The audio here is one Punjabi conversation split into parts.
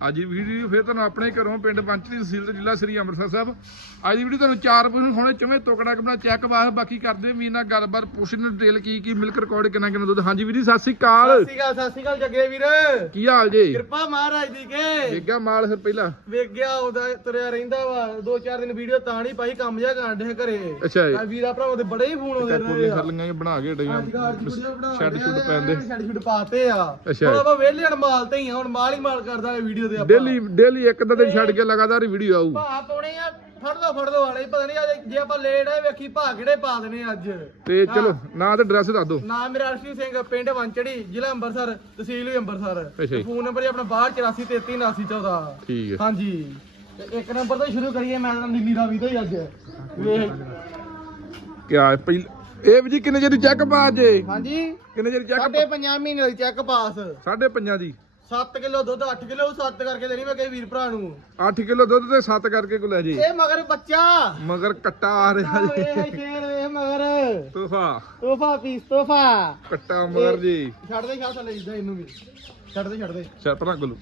ਅੱਜ ਦੀ ਵੀਡੀਓ ਫਿਰ ਤੁਹਾਨੂੰ ਆਪਣੇ ਘਰੋਂ ਪਿੰਡ ਪੰਚਲੀ ਤਹਿਸੀਲ ਜ਼ਿਲ੍ਹਾ ਸ੍ਰੀ ਅੰਮ੍ਰਿਤਸਰ ਸਾਹਿਬ। ਅੱਜ ਦੀ ਵੀਡੀਓ ਤੁਹਾਨੂੰ ਚਾਰ ਪਸ਼ੂ ਹੋਣੇ ਚਵੇਂ ਟੋਕੜਾ ਕਪਣਾ ਚੈੱਕ ਬਾਸ ਬਾਕੀ ਕਰਦੇ ਵੀ ਨਾ ਗੱਲਬਾਤ ਪੁੱਛਣ ਡਿਟੇਲ ਕੀ ਕੀ ਮਿਲਕ ਰਿਕਾਰਡ ਕਿੰਨਾ ਕਿੰਨਾ ਦੁੱਧ। ਹਾਂਜੀ ਵੀਰ ਜੀ ਸਤਿ ਸ਼੍ਰੀ ਸਤਿ ਅਕਾਲ ਸ਼੍ਰੀ ਅਕਾਲ ਸਤਿ ਸ਼੍ਰੀ ਅਕਾਲ ਜੱਗੇ ਵੀਰ। ਕੀ ਹਾਲ ਜੀ? ਕਿਰਪਾ ਮਹਾਰਾਜ ਦੀ ਕੇ। ਵੇਖਿਆ ਮਾਲ ਫਿਰ ਪਹਿਲਾਂ? ਵੇਖ ਗਿਆ ਉਹਦਾ ਤੁਰਿਆ ਰਹਿੰਦਾ ਵਾ। ਦੋ ਚਾਰ ਦਿਨ ਵੀਡੀਓ ਤਾਂ ਨਹੀਂ ਪਾਈ ਕੰਮ ਕਰਨ ਦੇ ਘਰੇ। ਅੱਛਾ ਜੀ। ਵੀਰਾ ਭਰਾਵਾਂ ਦੇ ਬੜੇ ਹੀ ਫੋਨ ਆਉਂਦੇ ਕੋਲੇ ਸਰਲੀਆਂ ਬਣਾ ਕੇ ਡਈਆਂ ਛੱਡ ਛੁੱਟ ਪੈਂਦੇ। ਛੱਡ ਛੁੱਟ ਪਾਤੇ ਆ। ਅੱਛਾ। ਹੁਣ ਆਪਾਂ ਵੇਲੇ ਹਣ ਮਾਲ ਤੇ ਹੀ ਹੁਣ ਮਾਲ ਹੀ ਮਾਲ ਕਰਦਾ ਵੀਡੀਓ ਦੇ ਆਪਾਂ। ਡੇਲੀ ਡੇਲੀ ਇੱਕ ਅੱਧਾ ਦਿਨ ਛੱਡ ਕੇ ਲਗਾਤਾਰ ਵੀਡੀਓ ਆਊ। ਭਾ ਪਾਉਣੇ ਆ ਫੜ ਲਓ ਫੜ ਲਓ ਵਾਲੇ ਪਤਾ ਨਹੀਂ ਅੱਜ ਜੇ ਆਪਾਂ ਲੇਟ ਆਏ ਵੇਖੀ ਭਾ ਕਿਹੜੇ ਪਾ ਦੇਣੇ ਅੱਜ। ਤੇ ਚਲੋ ਨਾਂ ਤੇ ਐਡਰੈਸ ਦੱਸ ਦਿਓ। ਨਾਮ ਮੇਰਾ ਅਰਸ਼ੀ ਸਿੰਘ ਪਿੰਡ ਵੰਚੜੀ ਜ਼ਿਲ੍ਹਾ ਅੰਮ੍ਰਿਤਸਰ ਤਹਿਸੀਲ ਵੀ ਅੰਮ੍ਰਿਤਸਰ। ਅੱਛਾ ਜੀ। ਫੋਨ ਨੰਬਰ ਜੀ ਆਪਣਾ 6283337914 ਠੀਕ ਹੈ। ਹਾਂਜੀ। ਤੇ ਇੱਕ ਨੰਬਰ ਤੋਂ ਹੀ ਸ਼ੁਰੂ ਕਰੀਏ ਮੈਂ ਤਾਂ ਨੀਲੀ ਰਾਵੀ ਤੋਂ ਹੀ ਅੱਜ। ਵੇਖ। ਕਿਆ ਹੈ ਪਹਿਲ ਇਹ ਵੀ ਜੀ ਕਿੰਨੇ ਜਿਹੜੀ ਚੈੱਕ ਪਾ ਜੇ? ਹਾਂਜੀ। ਕਿੰਨੇ ਜਿਹੜੀ ਚੈੱਕ ਸਾਡੇ ਪੰਜਾਂ ਮਹੀਨੇ ਦੀ ਚੈੱਕ ਪਾਸ ਸਾਢੇ ਪੰਜਾਂ ਦੀ। 7 ਕਿਲੋ ਦੁੱਧ 8 ਕਿਲੋ 7 ਕਰਕੇ ਦੇਣੀ ਮੈਂ ਕਈ ਵੀਰ ਭਰਾ ਨੂੰ। 8 ਕਿਲੋ ਦੁੱਧ ਤੇ 7 ਕਰਕੇ ਕੋ ਲੈ ਜੀ। ਇਹ ਮਗਰ ਬੱਚਾ। ਮਗਰ ਕੱਟਾ ਆ ਰਿਹਾ ਜੀ। ਵੇਖ ਸ਼ੇਰ ਵੇਖ ਮਗਰ। ਤੋਹਫਾ। ਤੋਹਫਾ ਪੀਸ ਤੋਹਫਾ। ਕੱਟਾ ਮਗਰ ਜੀ। ਛੱਡ ਦੇ ਛੱਡ ਥੱਲੇ ਇਦਾਂ ਇਹਨੂੰ ਵੀ। ਛੱਡ ਦੇ ਛੱਡ ਦੇ। ਸ਼ਰਪਨਾ ਗੁੱਲੂ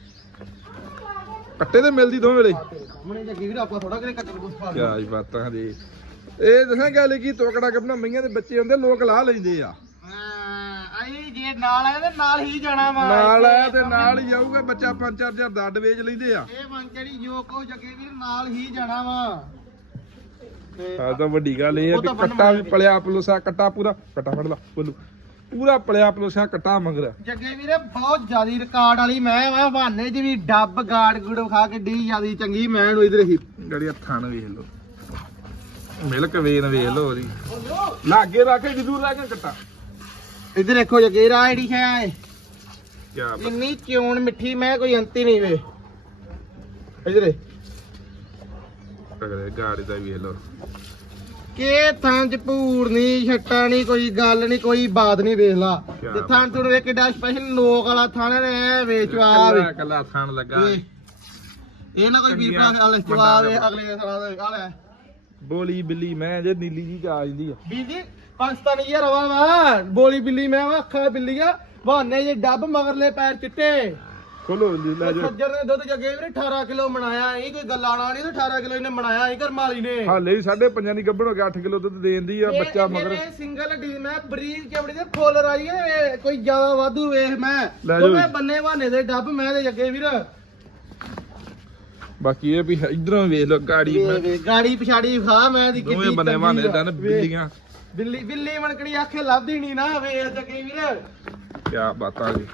ਕੱਟੇ ਤੇ ਮਿਲਦੀ ਦੋ ਵੇਲੇ। ਜੱਗੀ ਵੀਰ ਆਪਾਂ ਥੋੜਾ ਕਿਨੇ ਕੱਟਣ ਕੁਛ ਪਾ ਬਾਤਾਂ ਜੀ। ਇਹ ਦੱਸਾਂ ਗੱਲ ਕੀ ਤੋਕੜਾ ਕੱਪਣਾ ਮਈਆਂ ਦੇ ਬੱਚੇ ਹੁੰਦੇ ਲੋਕ ਲਾ ਲੈਂਦੇ ਆ। ਜੇ ਨਾਲ ਆਏ ਤੇ ਨਾਲ ਹੀ ਜਾਣਾ ਵਾ। ਨਾਲ ਆਇਆ ਤੇ ਨਾਲ ਹੀ ਜਾਊਗਾ ਬੱਚਾ 5-4000 ਦਾ ਅੱਡ ਵੇਚ ਲੈਂਦੇ ਆ। ਇਹ ਮੰਚੜੀ ਜੋ ਕੋ ਜੱਗੇ ਵੀਰ ਨਾਲ ਹੀ ਜਾਣਾ ਵਾ। ਤੇ ਆ ਤਾਂ ਵੱਡੀ ਗੱਲ ਇਹ ਆ ਵੀ ਕੱਟਾ ਵੀ ਪਲਿਆ ਪਲੋਸਾ ਕੱਟਾ ਪੂਰਾ ਕੱਟਾ ਫੜ ਲਾ ਬੋਲੂ। ਪੂਰਾ ਪਲਿਆ ਪਲੋਸਾ ਕੱਟਾ ਮਗਰ। ਜੱਗੇ ਵੀਰੇ ਬਹੁਤ ਜ਼ਿਆਦੀ ਰਿਕਾਰਡ ਵਾਲੀ ਮੈਂ ਵਾ ਬਹਾਨੇ ਚ ਵੀ ਡੱਬ ਗਾੜ ਗੁੜ ਖਾ ਕੇ ਡੀ ਜਿਆਦੀ ਚੰਗੀ ਮੈਂ ਨੂੰ ਇਧਰ ਹੀ ਗੜੀ ਹੱਥਾਂ ਨੂੰ ਵੇਖ ਲੋ ਮਿਲਕ ਵੇਨ ਵੇਖ ਲੋ ਜੀ ਲਾਗੇ ਰੱਖ ਕੇ ਜਦੂਰ ਰੱਖ ਕੇ ਕੱਟਾ। ਇਧਰ ਦੇਖੋ ਜੱਗੇ ਰਾ ਜਿਹੜੀ ਹੈ। ਕਿਆ ਬਾਤ। ਇੰਨੀ ਚੋਣ ਮਿੱਠੀ ਮੈਂ ਕੋਈ ਅੰਤੀ ਨਹੀਂ ਵੇ। ਇਧਰ। ਕਰੇ ਗਾੜੀ ਦਾ ਵੇਖ ਲੋ ਕੇ ਥਾਂ ਚ ਭੂਰ ਨਹੀਂ ਛੱਟਾ ਨਹੀਂ ਕੋਈ ਗੱਲ ਨਹੀਂ ਕੋਈ ਬਾਤ ਨਹੀਂ ਵੇਖ ਲਾ। ਕਿਆ ਤੇ ਥਾਂ ਤੋਂ ਵੇ ਕਿੱਡਾ ਸਪੈਸ਼ਲ ਨੋਕ ਵਾਲਾ ਥਾਂ ਨੇ ਵੇਚਵਾ ਵੇ ਕੱਲਾ ਕੱਲਾ ਥਣ ਲੱਗਾ। ਇਹ ਇਹ ਨਾ ਕੋਈ ਵੀਰ ਭਰਾ ਵਾਲੇ ਜਵਾਬ ਇਹ ਅਗਲੇ ਸਾਲ ਦਾ ਆ ਲੈ। ਬੋਲੀ ਬਿੱਲੀ ਮੈਂ ਜੇ ਨੀਲੀ ਜੀ ਚ ਆ ਜਾਂਦੀ ਆ। ਵੀਰ ਜੀ ਪਾਕਿਸਤਾਨੀ ਯਾਰ ਵਾ ਵਾ ਬੋਲੀ ਬਿੱਲੀ ਮੈਂ ਵਾ ਅੱਖਾਂ ਬਿੱਲੀ ਆ ਬਹਾਨੇ ਜੇ ਡੱਬ ਮਗਰਲੇ ਪੈਰ ਚਿੱਟੇ। ਖੋਲੋ ਬਿੱਲੀ ਲੈ ਜਾ ਸੱਜਰ ਨੇ ਦੁੱਧ ਜੱਗੇ ਵੀਰੇ 18 ਕਿਲੋ ਬਣਾਇਆ ਇਹ ਕੋਈ ਗੱਲ ਆਣਾ ਨਹੀਂ ਤੇ 18 ਕਿਲੋ ਇਹਨੇ ਬਣਾਇਆ ਇਹ ਕਰਮ ਵਾਲੀ ਨੇ। ਹਾਲੇ ਹੀ ਸਾਢੇ ਪੰਜਾਂ ਦੀ ਗੱਭਣ ਹੋ ਗਿਆ 8 ਕਿਲੋ ਦੁੱਧ ਦੇਂਦੀ ਆ ਬੱਚਾ ਮਗਰ। ਸਿੰਗਲ ਡੀ ਮੈਂ ਬਰੀਕ ਚਮੜੀ ਦੇ ਫੁੱਲ ਰਾਜੀ ਹੈ ਕੋਈ ਜ਼ਿਆਦਾ ਵਾਧੂ ਵੇਖ ਮੈਂ। ਦੋਵੇਂ ਬੰਨੇ ਬਹਾਨੇ ਦੇ ਡੱਬ ਮੈਂ ਤੇ ਜੱਗੇ ਵੀਰ। ਬਾਕੀ ਇਹ ਵੀ ਇਧਰੋਂ ਵੇਖ ਲੋ ਗਾੜੀ ਮੈਂ ਗਾੜੀ ਪਿਛਾੜੀ ਖਾ ਮੈਂ ਦੀ ਦੋਵੇਂ ਕਿੱਡੀ ਬਨੇ ਆ। ਦਨ ਬਿੱਲੀਆਂ। ਬਿੱਲੀ ਬਿੱਲੀ ਮਣਕੜੀ ਆਖੇ ਲੱਭਦੀ ਨਹੀਂ ਨਾ ਵੇ ਜੱਗੇ ਵੀਰ। ਕਿਆ ਬਾਤਾਂ ਜੀ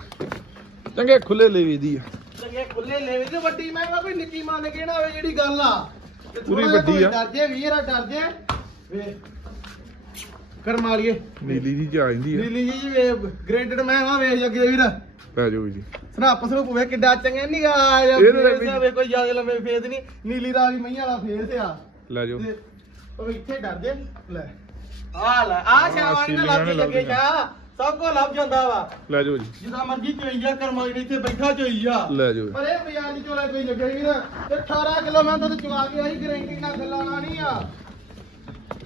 ਚੰਗੇ ਖੁੱਲੇ ਲੈਵੀ ਦੀ ਆ। ਚੰਗੇ ਖੁੱਲੇ ਲੈਵੇ ਤੇ ਵੱਡੀ ਮੈਂ ਕਿਹਾ ਕੋਈ ਨਿੱਕੀ ਮੰਨ ਕੇ ਨਾ ਹੋਵੇ ਜਿਹੜੀ ਗੱਲ ਆ। ਤੇ ਪੂਰੀ ਥੋੜ੍ਹਾ ਵੱਡੀ ਜਿਹਾ ਆ। ਕੋਈ ਡਰ ਜੇ ਵੀਰ ਆ ਡਰ ਜੇ। ਵੇ ਕਰ ਮਾਰੀਏ। ਨੀਲੀ ਜੀ ਆ ਜਾਂਦੀ ਆ। ਨੀਲੀ ਜੀ ਵੇ ਗ੍ਰੇਡਡ ਮੈਂ ਆ ਵੇ ਜੱਗੇ ਵੀਰ। ਪੈ ਜਾਓ ਜੀ। ਸਨਾਪ ਸਰੂਪ ਵੇ ਕਿੱਡਾ ਚੰਗਾ ਨਿਗਾ ਆ ਇਹਦੇ ਨਾਲ ਵੀ- ਵੇ ਕੋਈ ਜ਼ਿਆਦਾ ਲੰਮੇ ਫੇਸ ਨਹੀਂ ਨੀਲੀ ਰਾਵੀ ਮਈਆਂ ਵਾਲਾ ਫੇਸ ਆ। ਲੈ ਜਾਓ। ਤੇ ਉਹ ਇੱਥੇ ਡਰ ਜੇ। ਲੈ। ਆ ਲੈ ਆ ਸ਼ਾਵਾਂ ਨਾ ਲੱਭ ਸੀਲੀਆਂ ਲੱਗੇ ਸ਼ਾ ਸਭ ਕੋ ਲੱਭ ਜਾਂਦਾ ਵਾ। ਲੈ ਜਾਓ ਜੀ। ਜਿੱਦਾਂ ਮਰਜ਼ੀ ਚੋਈ ਜਾ ਕਰਮਾਈ ਨੇ ਇੱਥੇ ਬੈਠਾ ਚੋਈ ਜਾ। ਲੈ ਜਾਓ ਪਰ ਇਹ ਬਾਜ਼ਾਰ ਦੀ ਚੋਲਾ ਕੋਈ ਲੱਗੇ ਵੀਰ ਤੇ 18 ਕਿਲੋ ਮੈਂ ਦੁੱਧ ਚਵਾ ਕੇ ਆਈ ਗਰੰਟੀ ਨਾਲ ਗੱਲਾਂ ਨਾ ਨਹੀਂ ਆ।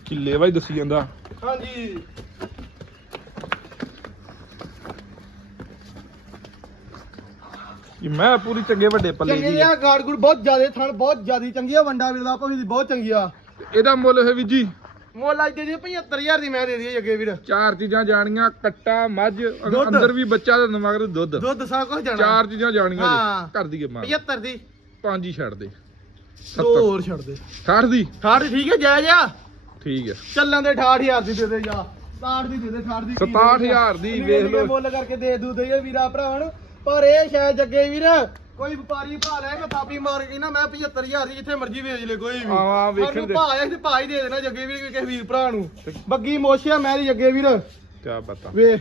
ਕਿੱਲੇ ਵਾਈ ਦੱਸੀ ਜਾਂਦਾ। ਹਾਂਜੀ। ਕਿ ਮੈਂ ਪੂਰੀ ਚੰਗੇ ਵੱਡੇ ਪੱਲੇ ਚੰਗੀ ਦੀ ਆ ਗਾੜ ਗੁੜ ਬਹੁਤ ਜ਼ਿਆਦੇ ਥਣ ਬਹੁਤ ਜ਼ਿਆਦੀ ਚੰਗੀ ਆ ਵੰਡਾ ਵੀਰ ਦਾ ਭਾਵੇਂ ਦੀ ਬਹੁਤ ਚੰਗੀ ਆ। ਇਹਦਾ ਮੁੱਲ ਹੈ ਵੀ ਜੀ ਮੁੱਲ ਅੱਜ ਦੇ ਦਿਓ 75000 ਦੀ ਮੈਂ ਦੇ ਦਈਏ ਅੱਗੇ ਵੀਰ। ਚਾਰ ਚੀਜ਼ਾਂ ਜਾਣੀਆਂ ਕੱਟਾ ਮੱਝ ਦੁੱਧ। ਅੰਦਰ ਵੀ ਬੱਚਾ ਤੇ ਮਗਰ ਦੁੱਧ। ਦੁੱਧ ਸਭ ਕੁਝ ਜਾਣਾ। ਚਾਰ ਚੀਜ਼ਾਂ ਜਾਣੀਆਂ ਹਾਂ। ਜੀ ਦੀ ਮਾਂ 75 ਦੀ। ਪੰਜ ਹੀ ਛੱਡ ਦੇ। ਦੋ 70 ਹੋਰ ਛੱਡ ਦੇ। 60 ਦੀ? 60 ਠੀਕ ਹੈ ਜਾਇਜ਼ ਆ। ਠੀਕ ਹੈ। ਚੱਲਾਂ ਦੇ 68000 ਦੀ ਦੇ ਦੇ ਜਾ। 60 ਦੀ ਦੇ ਦੇ 60 ਦੀ ਕੀ 67,000 ਦੀ ਵੇਖ ਲਓ। ਮੁੱਲ ਕਰਕੇ ਦੇ ਦੂ ਦਈਏ ਵੀਰਾ ਭਰਾਵਣ। ਪਰ ਇਹ ਸ਼ਾਇਦ ਜੱਗੇ ਵੀਰ ਕੋਈ ਵਪਾਰੀ ਭਾ ਲੈ ਮੈਂ ਥਾਪੀ ਮਾਰ ਕੇ ਨਾ ਮੈਂ 75000 ਦੀ ਜਿੱਥੇ ਮਰਜ਼ੀ ਵੇਚ ਲੈ ਕੋਈ ਵੀ। ਹਾਂ, ਹਾਂ, ਵੇਖਣ ਸਾਨੂੰ ਦੇ। ਭਾ ਆਇਆ ਤੇ ਭਾ ਹੀ ਦੇ ਦੇਣਾ ਜੱਗੇ ਵੀਰ ਕਿਸੇ ਵੀਰ ਭਰਾ ਨੂੰ। ਬੱਗੀ ਮੋਸ਼ਿਆ ਮੈਂ ਦੀ ਜੱਗੇ ਵੀਰ। ਕਿਆ ਪਤਾ ਵੇ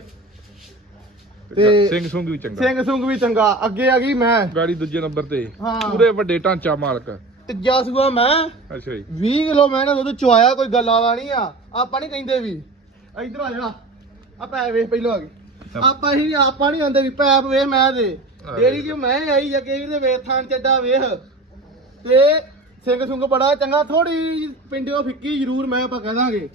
ਤੇ- ਸਿੰਘ ਸੁੰਗ ਵੀ ਚੰਗਾ। ਸਿੰਘ ਸੁੰਗ ਵੀ ਚੰਗਾ। ਅੱਗੇ ਆ ਗਈ ਮੈਂ। ਗਾੜੀ ਦੂਜੇ ਨੰਬਰ ਤੇ। ਹਾਂ। ਪੂਰੇ ਵੱਡੇ ਢਾਂਚਾ ਮਾਲਕ। ਤੀਜਾ ਸੂਆ ਮੈਂ। ਅੱਛਾ ਜੀ। 20 ਕਿਲੋ ਮੈਂ ਨਾ ਦੁੱਧ ਚੁਆਇਆ ਕੋਈ ਗੱਲ ਵਾਲਾ ਨਹੀਂ ਆ। ਆਪਾਂ ਨਹੀਂ ਕਹਿੰਦੇ ਵੀ। ਇਧਰ ਆ ਜਾ। ਆ ਪੈ ਵੇਖ ਪਹਿਲੋਂ ਆ ਗਈ। ਆਪਾਂ ਹੀ ਆਪਾਂ ਨਹੀਂ ਆਂਦੇ ਵੀ ਪੈਪ ਵੇਖ ਮੈਂ ਦੇ ਆ ਵੇਖ। ਕਿ ਮੈਂ ਆਈ ਜੱਗੇ ਵੀ ਤੇ ਵੇਖ ਚੱਡਾ ਵੇਖ। ਤੇ ਸਿੰਘ ਸੁੰਗ ਬੜਾ ਚੰਗਾ ਥੋੜੀ ਪਿੰਡਿਓ ਫਿੱਕੀ ਜ਼ਰੂਰ ਮੈਂ ਆਪਾਂ ਕਹਿ ਦਾਂਗੇ।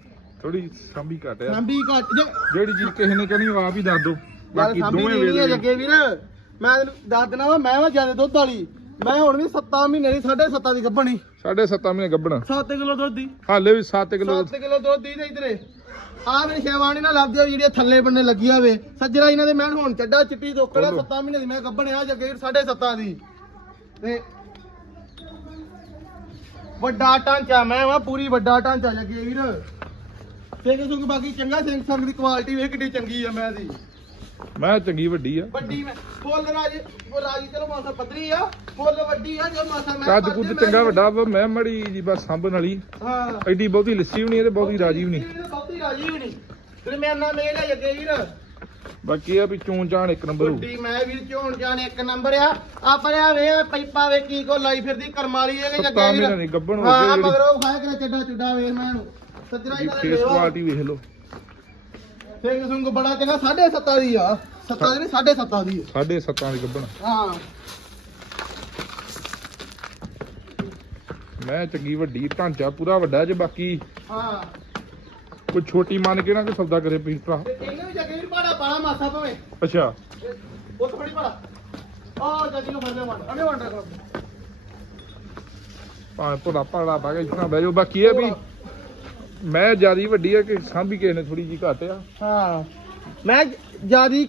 ਥੋੜੀ ਸਾਂਭੀ ਘਟਿਆ ਸਾਂਭੀ ਘੱਟ ਜੇ ਜਿਹੜੀ ਚੀਜ਼ ਕਿਸੇ ਨੇ ਕਹਿਣੀ ਉਹ ਆਪ ਹੀ ਦੱਸ ਦੋ ਬਾਕੀ ਸਾਂਭੀ ਦੋਵੇਂ ਨਹੀਂ ਹੈ ਵੇਲੇ ਜੱਗੇ ਵੀਰ। ਮੈਂ ਤੈਨੂੰ ਦੱਸ ਦੇਣਾ ਵਾ ਮੈਂ ਵਾ ਜ਼ਿਆਦਾ ਦੁੱਧ ਵਾਲੀ। ਮੈਂ ਹੁਣ ਵੀ 7 ਮਹੀਨੇ ਦੀ 7.5 ਦੀ ਗੱਭਣੀ। ਸਾਢੇ 7 ਮਹੀਨੇ ਗੱਬਣਾ 7 ਕਿਲੋ ਦੁੱਧ ਦੀ। ਹਾਲੇ ਵੀ 7 ਕਿਲੋ 7 ਕਿਲੋ ਦੁੱਧ ਦੀ ਤੇ ਇਧਰੇ। ਆ ਮੇਰੀ ਸ਼ੇਵਾਨੀ ਨਾਲ ਲੱਭਦੀ ਆ ਜਿਹੜੀ ਥੱਲੇ ਬੰਨੇ ਲੱਗੀ ਆਵੇ। ਸੱਜਰਾ ਇਹਨਾਂ ਦੇ ਮੈਂ ਹੁਣ ਚੱਡਾ ਚਿੱਟੀ ਦੋਕੜਾ 7 ਮਹੀਨੇ ਦੀ ਮੈਂ ਗੱਭਣਿਆ ਜੱਗੇ 7.5 ਦੀ। ਤੇ ਵੱਡਾ ਢਾਂਚਾ ਮੈਂ ਵਾ ਪੂਰੀ ਵੱਡਾ ਢਾਂਚਾ ਜੱਗੇ ਵੀਰ। ਸਿੰਘ ਸੁੰਗ ਬਾਕੀ ਚੰਗਾ ਸਿੰਘ ਸੰਗ ਦੀ ਕੁਆਲਿਟੀ ਵੇਖ ਕਿੱਡੀ ਚੰਗੀ ਆ ਮੈਂ ਦੀ। ਮੈਂ ਚੰਗੀ ਵੱਡੀ ਆ। ਵੱਡੀ ਮੈਂ। ਫੁੱਲ ਰਾਜ। ਉਹ ਰਾਜੀ ਚਲੋ ਮਾਸਾ ਪੱਧਰੀ ਆ। ਫੁੱਲ ਵੱਡੀ ਆ ਜੋ ਮਾਸਾ ਮੈਂ ਕੱਦ ਕੁੱਦ ਚੰਗਾ ਵੱਡਾ ਵਾ ਮੈਂ ਮੜੀ ਜੀ ਬਸ ਸੰਭਣ ਵਾਲੀ ਹਾਂ। ਐਡੀ ਬਹੁਤੀ ਲੱਸੀ ਵੀ ਨਹੀਂ ਤੇ ਬਹੁਤੀ ਰਾਜੀ ਵੀ ਨਹੀਂ। ਬਹੁਤੀ ਰਾਜੀ ਵੀ ਨਹੀਂ। ਤੇ ਮੈਂ ਨਾ ਮੇਲ ਆ ਜੱਗੇ ਵੀਰ। ਬਾਕੀ ਇਹ ਆ ਵੀ ਚੂਨ ਚਾਣ ਇੱਕ ਨੰਬਰ ਵੱਡੀ ਮੈਂ ਵੀਰ ਝੋਣ ਜਾਣ ਇੱਕ ਨੰਬਰ ਆ। ਆਪਣੇ ਆ ਵੇ ਪਾਈਪਾਂ ਵੇ ਕੀ ਕੋ ਲਾਈ ਫਿਰਦੀ ਕਰਮ ਵਾਲੀ ਇਹ ਕਿ ਸੱਤਾਂ ਮਹੀਨੇ ਦੀ ਗੱਭਣ ਹੋ ਹਾਂ ਗਈ ਜਿਹੜੀ। ਮਗਰੋਂ ਖਾਇਆ ਕਰੇ ਚੱਡਾ ਚੁੱਡਾ ਵੇਖ ਮੈਂ ਇਹਨੂੰ। ਸੱਜਣਾ ਹੀ ਨਾਲ ਫੇਸ ਕੁਆਲਿਟੀ ਵੇਖ ਲਓ। ਸਿੰਘ ਸੁੰਗ ਬੜਾ ਚੰਗਾ 7.5 ਦੀ ਆ। 7 ਦੀ ਨਹੀਂ 7.5 ਦੀ ਆ। ਸਾਢੇ ਸੱਤਾਂ ਦੀ ਗੱਭਣ। ਹਾਂ। ਮੈਂ ਚੰਗੀ ਵੱਡੀ ਢਾਂਚਾ ਪੂਰਾ ਵੱਡਾ ਜੇ ਬਾਕੀ ਹਾਂ। ਕੋਈ ਛੋਟੀ ਮੰਨ ਕੇ ਨਾ ਕੋਈ ਸੌਦਾ ਕਰੇ ਪੀਰ ਭਰਾ। ਤੇ ਇਹਨੇ ਵੀ ਜੱਗੇ ਵੀਰ ਪਾੜਾ ਪਾਲਾ ਮਾਸਾ ਭਵੇਂ। ਅੱਛਾ। ਉਹ ਥੋੜੀ ਪਾੜਾ ਆ ਜੱਗੀ ਨੂੰ ਫੜਦੇ ਵੰਡ। ਅਨੇ ਵੰਡ ਰੱਖੋ ਭਾਵੇਂ ਭੋਲਾ ਪਾ ਕੇ ਇਤਨਾ ਬਹਿ ਜਾਓ। ਬਾਕੀ ਇਹ ਵੀ ਮੈਂ ਜਿਆਦੀ ਵੱਡੀ ਆ ਕਿ ਸਾਂਭੀ ਕਿਸੇ ਨੇ ਥੋੜੀ ਜੀ ਘੱਟ ਆ। ਹਾਂ। ਮੈਂ ਜਿਆਦੀ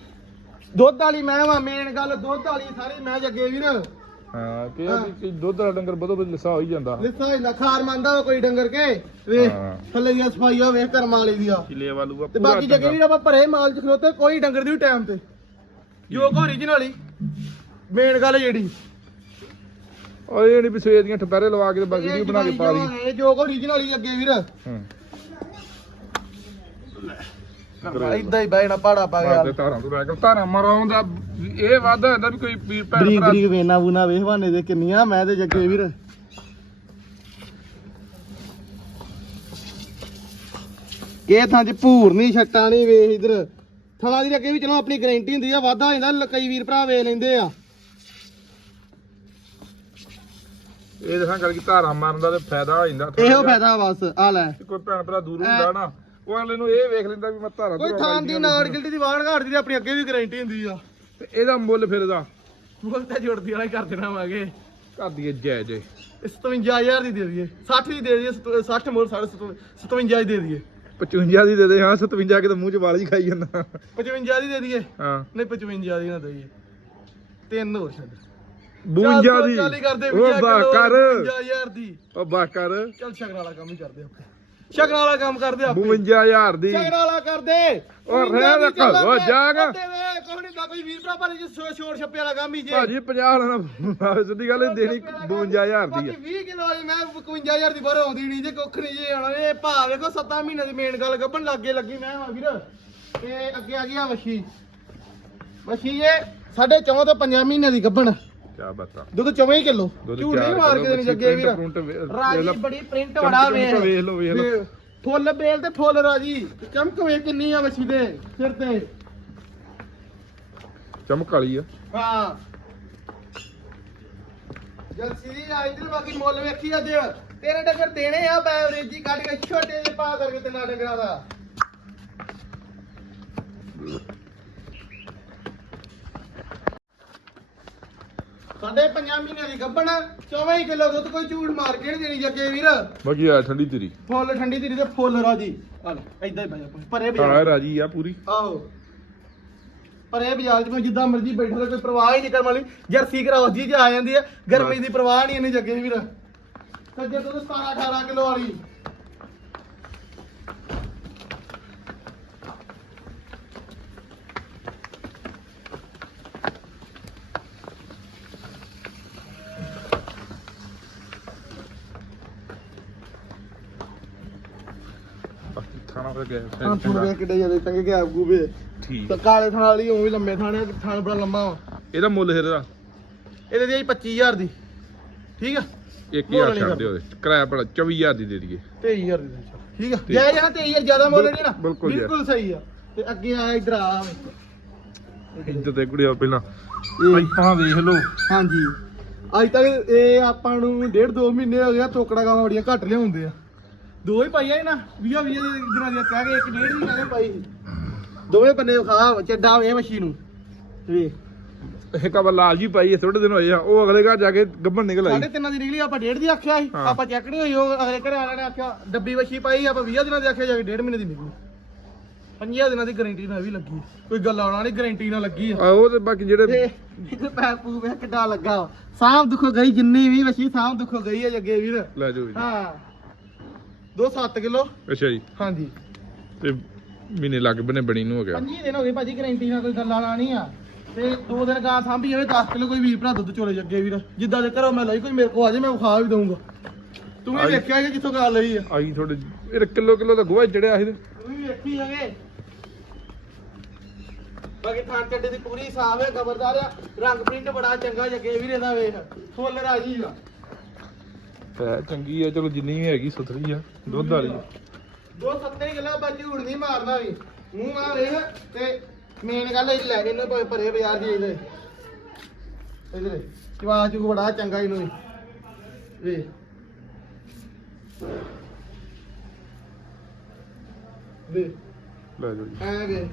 ਦੁੱਧ ਵਾਲੀ ਮੈਂ ਵਾ ਮੇਨ ਗੱਲ ਦੁੱਧ ਵਾਲੀ ਸਾਰੀ ਮੈਂ ਜੱਗੇ ਵੀਰ। ਹਾਂ ਕਿ ਇਹ ਵੀ ਕਿ ਦੁੱਧ ਵਾਲਾ ਡੰਗਰ ਬਦੋ ਬਦ ਲਿਸਾ ਹੋ ਹੀ ਜਾਂਦਾ। ਲਿੱਸਾ ਹੀ ਖਾਰ ਮੰਨਦਾ ਵਾ ਕੋਈ ਡੰਗਰ ਕੇ। ਵੇਖ ਹਾਂ। ਥੱਲੇ ਦੀ ਸਫ਼ਾਈ ਆ ਵੇਖ ਕਰਮ ਵਾਲੀ ਦੀ ਆ ਕਿਲੇ ਵਾਲੂ ਆ ਤੇ ਬਾਕੀ ਜੱਗੇ ਵੀਰ ਆਪਾਂ ਭਰੇ ਮਾਲ ਚ ਖਲੋਤੇ ਕੋਈ ਡੰਗਰ ਦੀ ਵੀ ਟਾਈਮ ਤੇ। ਜੋ ਕੋ origignal ਹੀ। ਮੇਨ ਗੱਲ ਜਿਹੜੀ। ਓ ਇਹ ਨਹੀਂ ਵੀ ਸਵੇਰ ਦੀਆਂ ਠਪੈਰੇ ਲਵਾ ਕੇ ਤੇ ਬਾਕੀ ਵੀਡੀਓ ਬਣਾ ਕੇ ਪਾ ਦੀ ਇਹ ਜੋ ਕੋ origignal ਹੀ ਅੱਗੇ ਵੀਰ। ਹਾਂ। ਇਦਾਂ ਹੀ ਬੈਣਾ ਪਾੜਾ ਪਾ ਗਿਆ ਬਾਦੇ ਧਾਰਾਂ ਤੋਂ ਲੈ ਕੇ ਧਾਰਾਂ ਮਰਾਉਂ ਦਾ ਇਹ ਵਾਧਾ ਹੁੰਦਾ ਵੀ ਕੋਈ ਪੀਰ ਭੈਣ ਬਰੀਕ ਭਰਾ ਬਰੀਕ ਵੇਨਾ ਬੂਨਾ ਵੇਖ ਬਾਨੇ ਦੇ ਕਿੰਨੀਆਂ ਮੈਂ ਤੇ ਜੱਗੇ ਵੀਰ। ਇਹ ਥਾਂ 'ਚ ਭੂਰ ਨਹੀਂ ਛੱਟਾਂ ਨਹੀਂ ਵੇਖ ਇਧਰ। ਥਣਾ ਦੀ ਅੱਗੇ ਵੀ ਚਲੋ ਆਪਣੀ ਗਾਰੰਟੀ ਹੁੰਦੀ ਆ ਵਾਧਾ ਹੋ ਜਾਂਦਾ ਕਈ ਵੀਰ ਭਰਾ ਵੇਚ ਲੈਂਦੇ ਆ। ਇਹ ਦੇਖਾਂ ਗੱਲ ਕੀ ਧਾਰਾਂ ਮਾਰਨ ਦਾ ਤੇ ਫਾਇਦਾ ਹੋ ਜਾਂਦਾ ਇਹੋ। ਫਾਇਦਾ ਬਸ ਆ ਲੈ। ਕੋਈ ਭੈਣ ਭਰਾ ਦੂਰ ਹੁੰਦਾ ਨਾ। ਉਹ ਅਗਲੇ ਨੂੰ ਇਹ ਵੇਖ ਲੈਂਦਾ ਵੀ ਮੈਂ ਧਾਰਾਂ ਕੋਈ ਧੁਰਾਂ ਥਾਂ ਲਾਈ ਦੀ ਦੀਆਂ ਨਾੜ ਗਿਲਟੀ ਦੀ ਵਾਣ ਘਾਟ ਦੀ ਤੇ ਆਪਣੀ ਅੱਗੇ ਵੀ ਗਾਰੰਟੀ ਹੁੰਦੀ ਆ। ਤੇ ਇਹਦਾ ਮੁੱਲ ਫਿਰ ਇਹਦਾ? ਮੁੱਲ ਤਾਂ ਜੁੜਦੀ ਵਾਲਾ ਹੀ ਕਰ ਦੇਣਾ ਵਾਗੇ ਘਰ ਦੀ ਜੈ ਜੈ। 57000 ਦੀ ਦੇ ਦਈਏ। 60 ਦੀ ਦੇ ਦਈਏ 60 ਮੁੱਲ 57 ਦੀ ਦੇ ਦਈਏ। 55 ਦੀ ਦੇ ਦੇ ਹਾਂ 57 ਕਿਤੇ ਮੂੰਹ ਚ ਵਾਲ ਹੀ ਖਾਈ ਜਾਂਦਾ। 55 ਦੀ ਦੇ ਦਈਏ। ਹਾਂ। ਨਹੀਂ 55 ਦੀ ਨਾ ਦਈਏ। ਤਿੰਨ ਹੋਰ ਛੱਡ। 52 ਦੀ। ਕਰਦੇ ਉਹ ਬਾ ਕਰ। 50000 ਦੀ। ਉਹ ਬਾ ਕਰ। ਚੱਲ ਸ਼ਗਨ ਵਾਲਾ ਕੰਮ ਹੀ ਕਰਦੇ ਆਪਾਂ ਸ਼ਗਨ ਵਾਲਾ ਕੰਮ ਕਰਦੇ ਆਪਾਂ 52000 ਦੀ। ਸ਼ਗਨ ਵਾਲਾ ਕਰਦੇ। ਉਹ ਰਹਿ ਦੇ ਘਰ, ਉਹ ਜਾਗ। ਕੋਈ ਨਹੀਂ ਦਾ ਕੋਈ ਵੀਰ ਭਰਾ ਭਾਜੀ ਜੀ ਛੋੜ ਛੱਪੇ ਵਾਲਾ ਕੰਮ ਹੀ ਜੇ। ਭਾਜੀ 50 ਵਾਲਾ ਨਾ ਸਿੱਧੀ ਗੱਲ ਦੇਣੀ 52000 ਦੀ ਆ। ਬਾਕੀ 20 ਕਿਲੋ ਵਾਲੀ ਮੈਂ 51000 ਦੀ ਬਾਹਰ ਆਉਂਦੀ ਨਹੀਂ ਜੇ ਕੁੱਖ ਨਹੀਂ ਜੇ ਆਣਾ ਇਹ ਭਾ ਵੇਖੋ 7 ਮਹੀਨੇ ਦੀ ਮੇਨ ਗੱਲ ਗੱਭਣ ਲੱਗੇ ਲੱਗੀ ਮੈਂ ਹਾਂ ਵੀਰ। ਤੇ ਅੱਗੇ ਆ ਗਈ ਆ ਵਸ਼ੀ ਵਸ਼ੀ ਇਹ ਤੋਂ 5 ਮਹੀਨੇ ਦੀ ਗੱਭਣ। ਕੀ ਬਤਾ। ਦੁੱਧ ਚੌਵੇਂ ਕਿਲੋ। ਦੁੱਧ ਝੂਠ ਨਹੀਂ ਚਾਰ ਮਾਰ ਕਿੱਲੋ, ਕੇ ਦੇਣੀ ਬੱਚੀ ਜੱਗੇ ਵੀਰ। ਵੇ- ਵੇਖ ਰਾਜੀ ਲਓ। ਬੜੀ ਪ੍ਰਿੰਟ ਚਮਕ ਬੜਾ ਚਮਕ ਵੇਖ ਲਓ, ਵੇਖ ਲਓ। ਵੇ- ਫੁੱਲ ਬੇਲ ਤੇ ਫੁੱਲ ਰਾਜੀ। ਚਮਕ ਵੇ ਕਿੰਨੀ ਆ ਵਸ਼ੀ ਦੇ ਸਿਰ ਤੇ। ਚਮਕ ਵਾਲੀ ਆ। ਹਾਂ। ਜਲ ਸਿਰੀ ਆ ਇਧਰ ਬਾਕੀ ਮੁੱਲ ਵੇਖੀ ਅੱਜ। ਤੇਰੇ ਡੰਗਰ ਦੇਣੇ ਆ ਬੈਵਰੇਜ ਕੱਢ ਕੇ ਛੋਟੇ ਜਿਹੇ ਪਾ ਕਰਕੇ ਤੇ ਨਾ ਡੰਗਰਾਂ ਦਾ ਸਾਡੇ ਪੰਜਾਂ ਮਹੀਨਿਆਂ ਦੀ ਗੱਭਣ 24 ਕਿਲੋ ਦੁੱਧ ਕੋਈ ਝੂਠ ਮਾਰ ਕੇ ਨਹੀਂ ਦੇਣੀ ਜੱਗੇ ਵੀਰ। ਬਾਕੀ ਆ ਠੰਡੀ ਤੇਰੀ। ਫੁੱਲ ਠੰਡੀ ਦੀ ਤੇ ਫੁੱਲ ਰਾਜੀ। ਆ ਲੈ ਐਦਾਂ ਹੀ ਜਾ ਪਰੇ ਬਾਜ਼ਾਰ। ਰਾਜੀ ਆ ਪੂਰੀ। ਆਹੋ। ਪਰੇ ਬਾਜ਼ਾਰ ਚ ਮੈਂ ਜਿੱਦਾਂ ਮਰਜ਼ੀ ਬੈਠਾ ਰਹਾਂ, ਕੋਈ ਪ੍ਰਵਾਹ ਹੀ ਨਹੀਂ ਕਰਨ ਵਾਲੀ। ਜਰਸੀ ਕਰਾਉਸ ਜੀ ਜੇ ਆ ਜਾਂਦੀ ਹੈ ਗਰਮੀ ਦੀ ਪ੍ਰਵਾਹ ਨਹੀਂ ਇਹਨੇ ਜੱਗੇ ਵੀਰ। ਸੱਜੇ ਤੋਂ 17 18 ਕਿਲੋ ਵਾਲੀ। ਬਾਕੀ ਥਾਣਾ ਤੇ ਗਿਆ ਹਾਂ ਥੋੜੇ ਕਿੱਡੇ ਜ਼ਿਆਦਾ ਚੰਗੇ ਕਿ ਆਗੂ ਵੇ ਠੀਕ। ਤੇ ਕਾਲੇ ਥਾਣ ਵਾਲੀ ਉਵੇਂ ਲੰਮੇ ਥਾਣੇ ਥਾਣ ਬੜਾ ਲੰਮਾ ਵਾ। ਇਹਦਾ ਮੁੱਲ ਫਿਰ ਇਹਦਾ? ਇਹਦੇ ਦੀ ਆਈ 25000 ਦੀ। ਠੀਕ ਆ? 1000 ਛੱਡ ਦਿਓ ਉਹਦੇ ਕਿਰਾਇਆ ਬੜਾ 24000 ਦੀ ਦੇ ਦਈਏ। 23000 ਦੀ ਦੇ ਚੱਲ। ਠੀਕ ਆ? ਠੀਕ। ਜੈ ਜਣਾ 23000 ਜ਼ਿਆਦਾ ਮੁੱਲ ਨਹੀਂ ਨਾ। ਬਿਲਕੁਲ ਸਹੀ ਆ। ਤੇ ਅੱਗੇ ਆ ਇਧਰ ਆ। ਇੱਜ਼ਤ ਦੇ ਕੁੜਿਆ ਪਹਿਲਾਂ। ਇਹ ਪਾਈਪਾਂ ਵੇਖ ਲਓ। ਹਾਂਜੀ। ਅੱਜ ਤੱਕ ਇਹ ਆਪਾਂ ਨੂੰ ਡੇਢ ਦੋ ਮਹੀਨੇ ਹੋ ਗਿਆ ਤੋਕੜਾ ਗਾਵਾਂ ਬੜੀਆਂ ਘੱਟ ਲਿਆਉਂਦੇ ਆ। ਦੋ ਹੀ ਪਾਈਆਂ ਨਾ 20 20 ਦੇ ਦਿਨਾਂ ਦੀਆਂ ਕਹਿ ਕੇ ਇੱਕ ਡੇਢ ਦੀ ਕਹਿ ਕੇ ਪਾਈ ਸੀ। ਦੋਵੇਂ ਬੰਨੇ ਖਾ ਚੱਡਾ ਵੇ ਮਸ਼ੀਨ ਨੂੰ। ਵੇ ਇੱਕ ਆ ਲਾਲ ਜੀ ਪਾਈ ਥੋੜੇ ਦਿਨ ਹੋਏ ਆ ਉਹ ਅਗਲੇ ਘਰ ਜਾ ਕੇ ਗੱਭਣ ਨਿਕਲ ਆਈ। ਸਾਢੇ ਤਿੰਨਾਂ ਦੀ ਨਿਕਲੀ ਆਪਾਂ ਡੇਢ ਦੀ ਆਖਿਆ ਸੀ। ਹਾਂ। ਆਪਾਂ ਚੈੱਕ ਨਹੀਂ ਹੋਈ ਉਹ ਅਗਲੇ ਘਰੇ ਵਾਲਿਆਂ ਨੇ ਆਖਿਆ ਡੱਬੀ ਵਛੀ ਪਾਈ ਆਪਾਂ 20 ਦਿਨਾਂ ਦੀ ਆਖਿਆ ਜਾ ਕੇ ਡੇਢ ਮਹੀਨੇ ਦੀ ਨਿਕਲੀ। 50 ਦਿਨਾਂ ਦੀ ਗਾਰੰਟੀ ਨਾਲ ਵੀ ਲੱਗੀ। ਕੋਈ ਗੱਲ ਆਉਣਾ ਨਹੀਂ ਗਾਰੰਟੀ ਨਾਲ ਲੱਗੀ ਆ। ਆ ਉਹ ਤੇ ਬਾਕੀ ਜਿਹੜੇ ਇਹਦੇ ਪੈਰ ਪੂ ਵੇਖ ਕਿੱਡਾ ਲੱਗਾ। ਵਾ। ਸਾਂਭ ਦੁੱਖੋ ਗਈ ਜਿੰਨੀ ਵੀ ਵਛੀ ਸਾਂਭ ਦੁੱਖੋ ਗਈ ਹੈ ਜੱਗੇ ਵੀਰ। ਲੈ ਜਾਓ ਜੀ। ਹਾਂ। ਦੋ 7 ਕਿਲੋ। ਅੱਛਾ ਜੀ। ਹਾਂਜੀ। ਤੇ ਮਹੀਨੇ ਲੱਗ ਬਨੇ ਬਣੀ ਨੂੰ ਹੋ ਗਿਆ। 25 ਦਿਨ ਹੋ ਗਏ ਭਾਜੀ ਗਾਰੰਟੀ ਨਾਲ ਕੋਈ ਗੱਲ ਆਣਾ ਨਹੀਂ ਆ। ਤੇ ਦੋ ਦਿਨ ਗਾਂ ਸਾਂਭੀ ਜਾਵੇ 10 ਕਿਲੋ ਕੋਈ ਵੀਰ ਭਰਾ ਦੁੱਧ ਚੋਲੇ ਜੱਗੇ ਵੀਰ। ਜਿੱਦਾਂ ਦੇ ਘਰੋਂ ਮੈਂ ਲਈ ਕੋਈ ਮੇਰੇ ਕੋ ਆ ਜੇ ਮੈਂ ਖਾ ਵੀ ਦਊਂਗਾ। ਤੂੰ ਵੀ ਵੇਖਿਆ ਕਿ ਕਿੱਥੋਂ ਗਾਂ ਲਈ ਆ? ਆਈ ਥੋੜੇ ਇਹ ਕਿਲੋ ਕਿਲੋ ਦਾ ਗੋਹਾ ਚੜਿਆ ਸੀ ਤੇ। ਵੀ ਵੇਖੀ ਹੈਗੇ ਬਾਕੀ ਥਾਂ ਚੱਡੇ ਦੀ ਪੂਰੀ ਸਾਫ਼ ਹੈ ਖਬਰਦਾਰ ਆ। ਰੰਗ ਪ੍ਰਿੰਟ ਬੜਾ ਚੰਗਾ ਜੱਗੇ ਵੀਰ ਇਹਦਾ ਵੇਖ। ਫੁੱਲ ਰਾਜੀ ਆ। ਹੈ। ਚੰਗੀ ਆ ਚਲੋ ਜਿੰਨੀ ਵੀ ਹੈਗੀ ਸੁਥਰੀ ਆ ਦੁੱਧ ਵਾਲੀ। ਆ। ਦੋ ਸੱਤੇ ਕਿਲੋ ਬਾਜੀ ਝੂੜ ਨਹੀਂ ਮਾਰਦਾ ਵੀ। ਮੂੰਹ ਆ ਵੇਖ ਤੇ ਮੇਨ ਗੱਲ ਇਹ ਲੈ ਇਹਨੂੰ ਭਾਵੇਂ ਭਰੇ ਬਾਜ਼ਾਰ ਦੀ ਇਹਦੇ। ਇਧਰੇ ਚਵਾ ਚੁਕ ਬੜਾ ਚੰਗਾ ਇਹਨੂੰ ਵੀ। ਵੇ ਵੇ ਲੈ ਜਾਓ ਜੀ। ਐ ਵੇ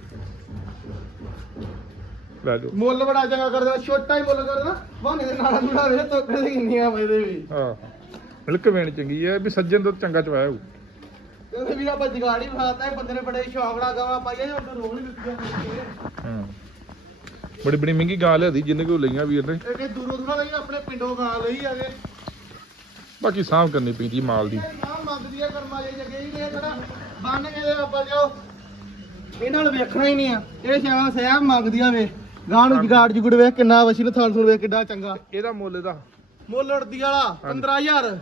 ਲੈ ਜਾਓ। ਮੁੱਲ ਬੜਾ ਚੰਗਾ ਕਰਦਾ ਛੋਟਾ ਹੀ ਮੁੱਲ ਕਰਦਾ। ਵਾਹਨੇ ਦੇ ਨਾਲ ਜੁੜਾ ਵੇ ਦੇ ਕਿੰਨੀਆਂ ਵਜਦੇ ਵੀ। ਹਾਂ। ਮਿਲਕ ਵੇਣ ਚੰਗੀ ਆ ਵੀ ਸੱਜਣ ਤੋਂ ਚੰਗਾ ਚਵਾਇਆ ਹੋਊ। ਕਹਿੰਦੇ ਵੀ ਆਪਾਂ ਜਗਾੜੀ ਹੈ ਬੰਦੇ ਨੇ ਬੜੇ ਸ਼ੌਕ ਨਾਲ ਗਾਵਾਂ ਪਾਈਆਂ ਜਾਂ ਰੋਲ ਵੀ ਦਿੱਤੀਆਂ ਹਾਂ। ਬੜੀ ਬੜੀ ਮਹਿੰਗੀ ਗਾਂ ਲਿਆਦੀ ਜਿੰਨੇ ਕੋ ਲਈਆਂ ਵੀਰ ਨੇ। ਇਹ ਦੂਰੋਂ ਦੂਰੋਂ ਲਈ ਆਪਣੇ ਪਿੰਡੋਂ ਗਾਂ ਲਈ ਆਗੇ ਬਾਕੀ ਸਾਂਭ ਕਰਨੀ ਪੈਂਦੀ ਮਾਲ ਦੀ। ਨਾ ਮੰਗਦੀ ਆ ਕਰਮਾ ਜੇ ਜਗੇ ਹੀ ਨੇ ਜਿਹੜਾ ਬੰਨ ਕੇ ਆਪਾਂ ਜੋ ਇਹਨਾਂ ਨੂੰ ਵੇਖਣਾ ਹੀ ਨਹੀਂ ਆ। ਇਹ ਸ਼ਾਵਾ ਸਿਆ ਮੰਗਦੀਆਂ ਵੇ। ਗਾਂ ਨੂੰ ਜਗਾੜ ਜੁਗੜ ਵੇਖ ਕਿੰਨਾ ਵਸ਼ੀ ਨੂੰ ਥਾਲ ਥੂਲ ਵੇਖ ਕਿੱਡਾ ਚੰਗਾ। ਇਹਦਾ ਮੁੱਲ ਇਹਦਾ। ਮੁੱਲ ਉੜਦੀ ਵਾਲਾ 15000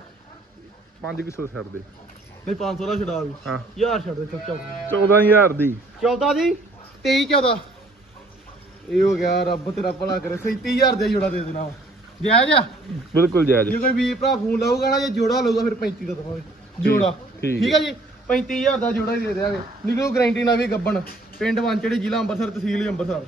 500 ਛੱਡ ਦੇ। ਨਹੀਂ 500 ਦਾ ਛਡਾ ਵੀ। ਹਾਂ। ਯਾਰ ਛੱਡ ਦੇ ਚੱਲ 14000 ਦੀ। 14 ਦੀ? 23 14 ਇਹ ਹੋ ਗਿਆ ਰੱਬ ਤੇਰਾ ਭਲਾ ਕਰੇ। 37000 ਦੇ ਜੋੜਾ ਦੇ ਦੇਣਾ ਵਾ। ਜਾਇਜ਼ ਆ? ਬਿਲਕੁਲ ਜਾਇਜ਼। ਜੇ ਕੋਈ ਵੀਰ ਭਰਾ ਫੋਨ ਲਾਊਗਾ ਨਾ ਜੇ ਜੋੜਾ ਲਊਗਾ ਫਿਰ 35 ਦਾ ਦਵਾਂਗੇ। ਜੋੜਾ। ਠੀਕ। ਹੈ ਜੀ? 35000 ਦਾ ਜੋੜਾ ਹੀ ਦੇ ਦੇਵਾਂਗੇ ਨਿਕਲੂ ਗਾਰੰਟੀ ਨਾਲ ਵੀ ਗੱਬਣ। ਪਿੰਡ ਵਾਂਚੜੀ ਜ਼ਿਲ੍ਹਾ ਅੰਮ੍ਰਿਤਸਰ ਤਹਿਸੀਲ ਅੰਮ੍ਰਿਤਸਰ।